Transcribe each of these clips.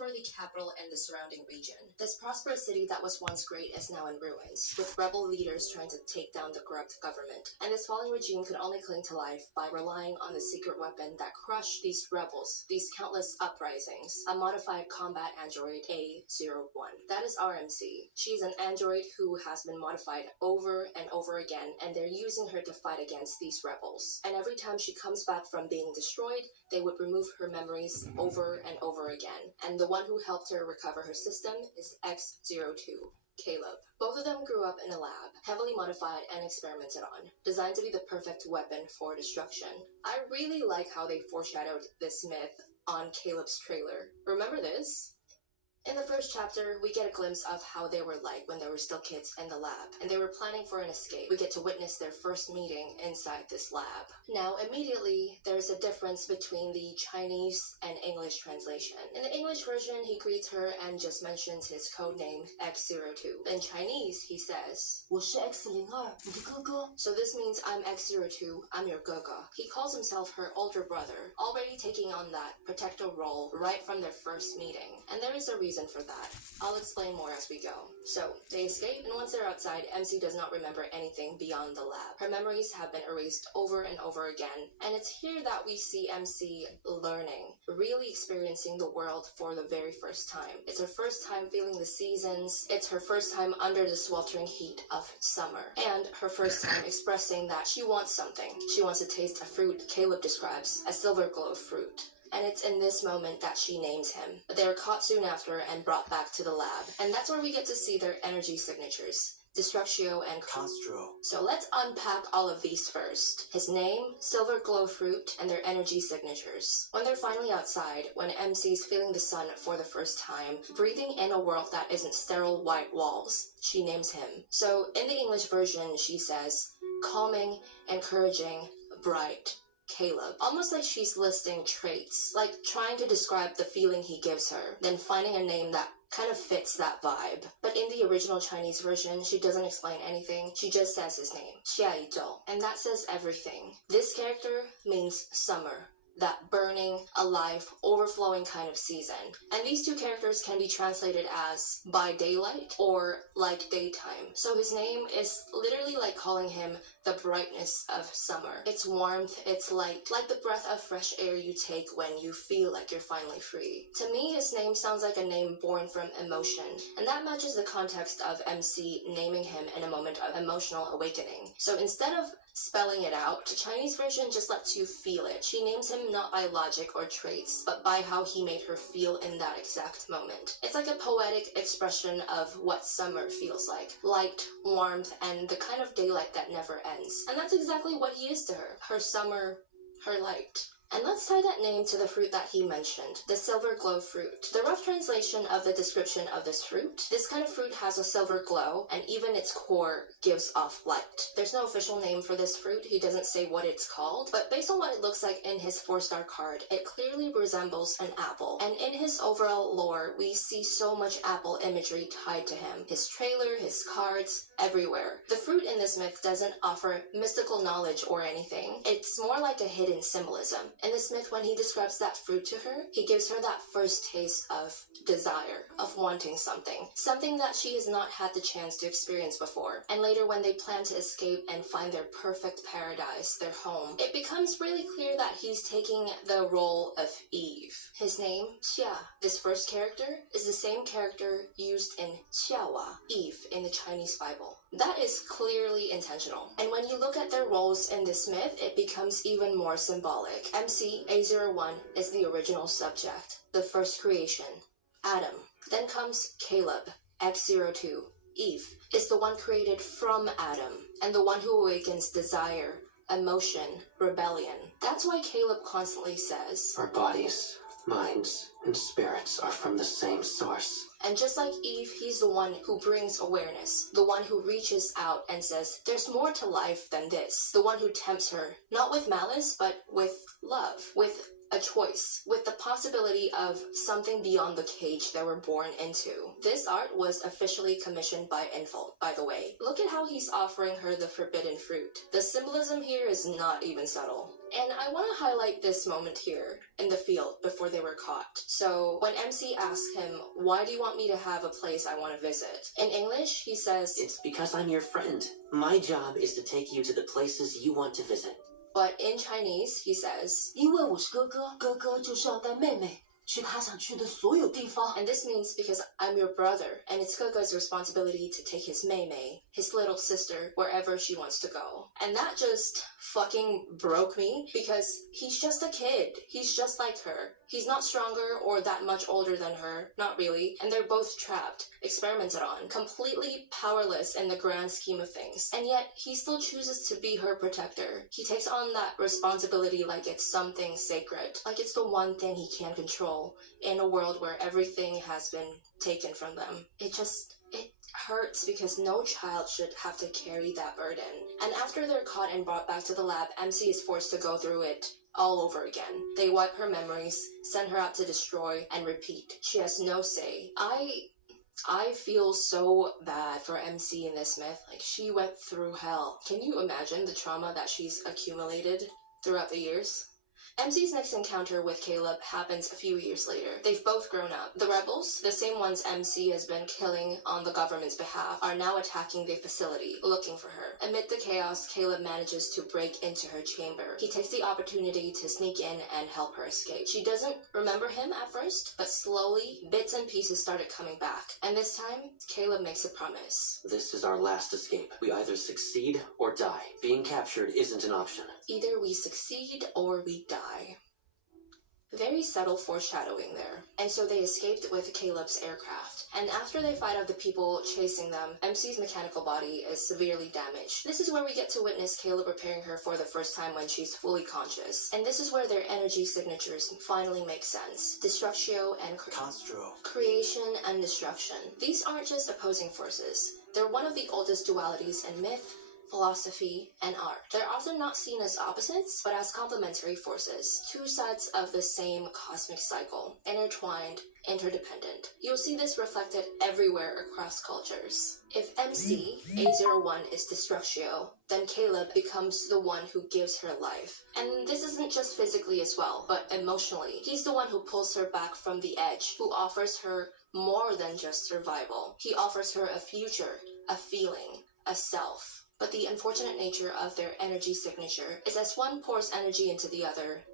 for the capital and the surrounding region. This prosperous city that was once great is now in ruins, with rebel leaders trying to take down the corrupt government. And this fallen regime could only cling to life by relying on the secret weapon that crushed these rebels, these countless uprisings, a modified combat android A01. That is RMC. She's an android who has been modified over and over again, and they're using her to fight against these rebels. And every time she comes back from being destroyed, they would remove her memories over and over again. And the one who helped her recover her system is X02. Caleb. Both of them grew up in a lab, heavily modified and experimented on, designed to be the perfect weapon for destruction. I really like how they foreshadowed this myth on Caleb's trailer. Remember this? In the first chapter, we get a glimpse of how they were like when they were still kids in the lab, and they were planning for an escape. We get to witness their first meeting inside this lab. Now, immediately, there's a difference between the Chinese and English translation. In the English version, he greets her and just mentions his codename X02. In Chinese, he says, 我是 X02, 你的哥哥. So this means I'm X02, I'm your 哥哥. He calls himself her older brother, already taking on that protector role right from their first meeting. And there is a reason for that. I'll explain more as we go. So, they escape, and once they're outside, MC does not remember anything beyond the lab. Her memories have been erased over and over again, and it's here that we see MC learning, really experiencing the world for the very first time. It's her first time feeling the seasons, it's her first time under the sweltering heat of summer, and her first time expressing that she wants something. She wants to taste a fruit Caleb describes, a silver glow fruit. And it's in this moment that she names him. But they are caught soon after and brought back to the lab. And that's where we get to see their energy signatures. Destructio and Castro. So let's unpack all of these first. His name, silver glow fruit, and their energy signatures. When they're finally outside, when MC's feeling the sun for the first time, breathing in a world that isn't sterile white walls, she names him. So in the English version, she says, calming, encouraging, bright. Caleb. Almost like she's listing traits, like trying to describe the feeling he gives her, then finding a name that kind of fits that vibe. But in the original Chinese version, she doesn't explain anything, she just says his name, 下一周, and that says everything. This character means summer. That burning, alive, overflowing kind of season. And these two characters can be translated as by daylight or like daytime. So his name is literally like calling him the brightness of summer. It's warmth, it's light, like the breath of fresh air you take when you feel like you're finally free. To me, his name sounds like a name born from emotion, and that matches the context of MC naming him in a moment of emotional awakening. So instead of spelling it out, the Chinese version just lets you feel it. She names him not by logic or traits, but by how he made her feel in that exact moment. It's like a poetic expression of what summer feels like. Light, warmth, and the kind of daylight that never ends. And that's exactly what he is to her. Her summer, her light. And let's tie that name to the fruit that he mentioned, the silver glow fruit. The rough translation of the description of this fruit, this kind of fruit has a silver glow, and even its core gives off light. There's no official name for this fruit, he doesn't say what it's called, but based on what it looks like in his 4-star card, it clearly resembles an apple. And in his overall lore, we see so much apple imagery tied to him. His trailer, his cards, everywhere. The fruit in this myth doesn't offer mystical knowledge or anything. It's more like a hidden symbolism. In this myth, when he describes that fruit to her, he gives her that first taste of desire, of wanting something. Something that she has not had the chance to experience before. And later when they plan to escape and find their perfect paradise, their home, it becomes really clear that he's taking the role of Eve. His name, Xia. This first character is the same character used in Xiaowa, Eve, in the Chinese Bible. That is clearly intentional. And when you look at their roles in this myth, it becomes even more symbolic. MC A01 is the original subject, the first creation, Adam. Then comes Caleb, X02. Eve is the one created from Adam, and the one who awakens desire, emotion, rebellion. That's why Caleb constantly says, our bodies, minds, and spirits are from the same source. And just like Eve, he's the one who brings awareness, the one who reaches out and says, there's more to life than this, the one who tempts her, not with malice, but with love, with a choice, with the possibility of something beyond the cage they were born into. This art was officially commissioned by Infalt, by the way. Look at how he's offering her the forbidden fruit. The symbolism here is not even subtle. And I want to highlight this moment here in the field before they were caught. So when MC asks him, why do you want me to have a place I want to visit? In English, he says, It's because I'm your friend. My job is to take you to the places you want to visit. but in Chinese, he says, 因为我是哥哥，哥哥就是要带妹妹去他想去的所有地方。 and this means because I'm your brother, and it's Gege's responsibility to take his Mei Mei, his little sister, wherever she wants to go. And that just fucking broke me, because he's just a kid. He's just like her. He's not stronger or that much older than her, not really, and they're both trapped, experimented on, completely powerless in the grand scheme of things. And yet, he still chooses to be her protector. He takes on that responsibility like it's something sacred, like it's the one thing he can control in a world where everything has been taken from them. It hurts because no child should have to carry that burden. And after they're caught and brought back to the lab, MC is forced to go through it all over again. They wipe her memories, send her out to destroy, and repeat. She has no say. I feel so bad for MC in this myth. Like, she went through hell. Can you imagine the trauma that she's accumulated throughout the years? MC's next encounter with Caleb happens a few years later. They've both grown up. The rebels, the same ones MC has been killing on the government's behalf, are now attacking the facility, looking for her. Amid the chaos, Caleb manages to break into her chamber. He takes the opportunity to sneak in and help her escape. She doesn't remember him at first, but slowly, bits and pieces started coming back. And this time, Caleb makes a promise. This is our last escape. We either succeed or die. Being captured isn't an option. Either we succeed or we die. Very subtle foreshadowing there. And so they escaped with Caleb's aircraft. And after they fight off the people chasing them, MC's mechanical body is severely damaged. This is where we get to witness Caleb repairing her for the first time when she's fully conscious. And this is where their energy signatures finally make sense. Destructio and creation and destruction. These aren't just opposing forces. They're one of the oldest dualities in myth, philosophy, and art. They're often not seen as opposites, but as complementary forces, two sides of the same cosmic cycle, intertwined, interdependent. You'll see this reflected everywhere across cultures. If MC, A01, is Destructio, then Caleb becomes the one who gives her life. And this isn't just physically as well, but emotionally. He's the one who pulls her back from the edge, who offers her more than just survival. He offers her a future, a feeling, a self. But the unfortunate nature of their energy signature is as one pours energy into the other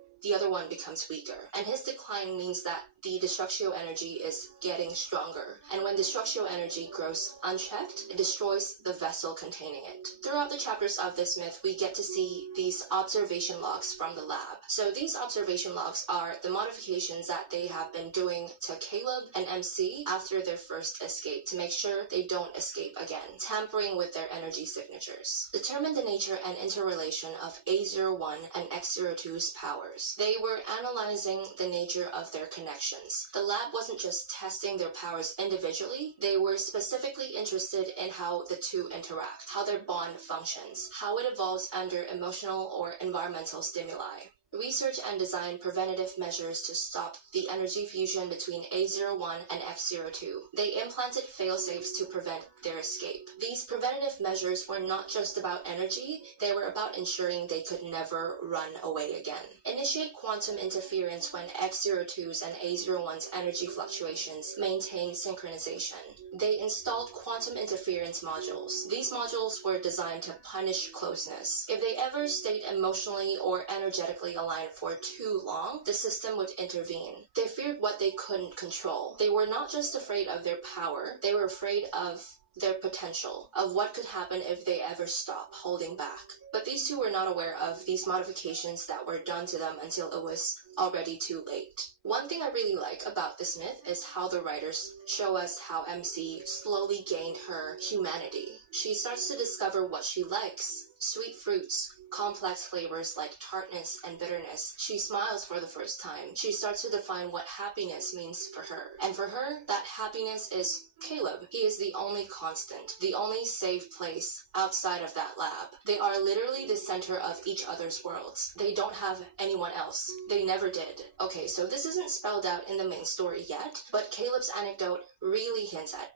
one becomes weaker. And his decline means that the Destructio energy is getting stronger. And when Destructio energy grows unchecked, it destroys the vessel containing it. Throughout the chapters of this myth, we get to see these observation logs from the lab. So these observation logs are the modifications that they have been doing to Caleb and MC after their first escape to make sure they don't escape again, tampering with their energy signatures. Determine the nature and interrelation of A01 and X02's powers. They were analyzing the nature of their connections. The lab wasn't just testing their powers individually, they were specifically interested in how the two interact, how their bond functions, how it evolves under emotional or environmental stimuli. Research and design preventative measures to stop the energy fusion between A01 and X02. They implanted failsafes to prevent their escape. These preventative measures were not just about energy, they were about ensuring they could never run away again. Initiate quantum interference when X02's and A01's energy fluctuations maintain synchronization. They installed quantum interference modules. These modules were designed to punish closeness. If they ever stayed emotionally or energetically aligned for too long, the system would intervene. They feared what they couldn't control. They were not just afraid of their power, they were afraid of their potential, of what could happen if they ever stop holding back. But these two were not aware of these modifications that were done to them until it was already too late. One thing I really like about this myth is how the writers show us how MC slowly gained her humanity. She starts to discover what she likes: sweet fruits, complex flavors like tartness and bitterness. She smiles for the first time. She starts to define what happiness means for her. And for her, that happiness is Caleb. He is the only constant, the only safe place outside of that lab. They are literally the center of each other's worlds. They don't have anyone else. They never did. Okay, so this isn't spelled out in the main story yet, but Caleb's anecdote really hints at